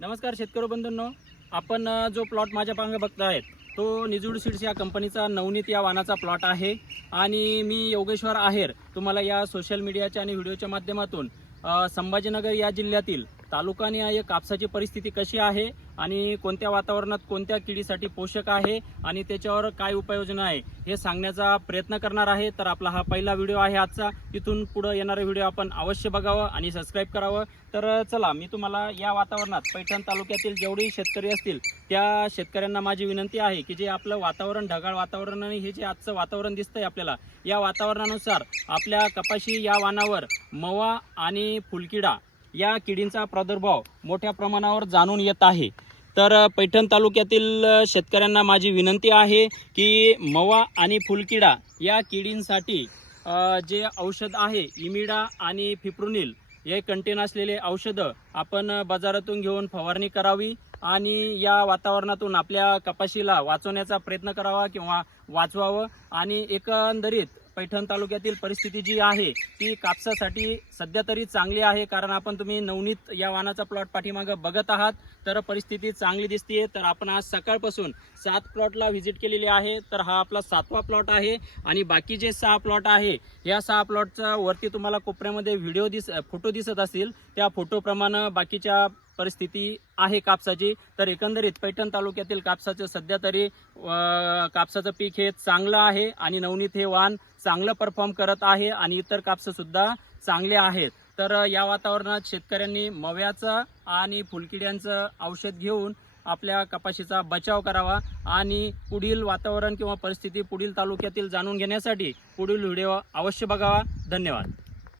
नमस्कार शेतकरी बंधूंनो. आपण जो प्लॉट माझ्या पांग बघत आहेत तो निजूड सीड्स या कंपनीचा नवनीत या वानाचा प्लॉट आहे. आणि मी योगेश्वर आहेर तुम्हाला या सोशल मीडियाच्या आणि व्हिडिओच्या माध्यमातून संभाजीनगर या जिल्ह्यातील तालुकानिहाय कापसाची परिस्थिती कशी आहे आणि कोणत्या वातावरणात कोणत्या किडीसाठी पोषक आहे आणि त्याच्यावर काय उपाययोजना आहे हे सांगण्याचा प्रयत्न करणार आहे. तर आपला हा पहिला व्हिडिओ आहे आजचा. तिथून पुढे येणारा व्हिडिओ आपण अवश्य बघावं आणि सबस्क्राईब करावं. तर चला मी तुम्हाला या वातावरणात पैठण तालुक्यातील जेवढे शेतकरी असतील त्या शेतकऱ्यांना माझी विनंती आहे की जे आपलं वातावरण ढगाळ वातावरण आणि हे जे आजचं वातावरण दिसतंय आपल्याला या वातावरणानुसार आपल्या कपाशी या वानावर मवा आणि फुलकिडा या किडींचा प्रादुर्भाव मोठ्या प्रमाणावर जाणून येत आहे. तर पैठण तालुक्यातील शेतकऱ्यांना माझी विनंती आहे की मवा आणि फुलकिडा या किडींसाठी जे औषध आहे इमिडा आणि फिप्रुनिल हे कंटेन असलेले औषधं आपण बाजारातून घेऊन फवारणी करावी आणि या वातावरणातून आपल्या कपाशीला वाचवण्याचा प्रयत्न करावा किंवा वाचवावं आणि एकंदरीत पैठण तालुक्यातील परिस्थिती जी आहे ती कापसासाठी सध्या तरी चांगली आहे कारण आपण तुम्ही नवनीत या वानाचा प्लॉट पाठीमागं बघत आहात. तर परिस्थिती चांगली दिसतीये. तर आपण आज सकाळपासून सात प्लॉटला व्हिजिट केलेली आहे. तर हा आपला सातवा प्लॉट आहे आणि बाकी जे सहा प्लॉट आहे या सहा प्लॉटच्या वरती तुम्हाला कोपऱ्यामध्ये व्हिडिओ दिस फोटो दिसत असतील. त्या फोटोप्रमाणे बाकीच्या परिस्थिती आहे कापसाची. तर एकंदरीत पैठण तालुक्यातील कापसाचं सध्या तरी कापसाचं पीक हे चांगलं आहे आणि नवनीत हे वाण चांगलं परफॉर्म करत आहे आणि इतर कापसंसुद्धा चांगले आहेत. तर या वातावरणात शेतकऱ्यांनी मव्याचं आणि फुलकिड्यांचं औषध घेऊन आपल्या कपाशीचा बचाव करावा आणि पुढील वातावरण किंवा परिस्थिती पुढील तालुक्यातील जाणून घेण्यासाठी पुढील व्हिडिओ अवश्य बघावा. धन्यवाद.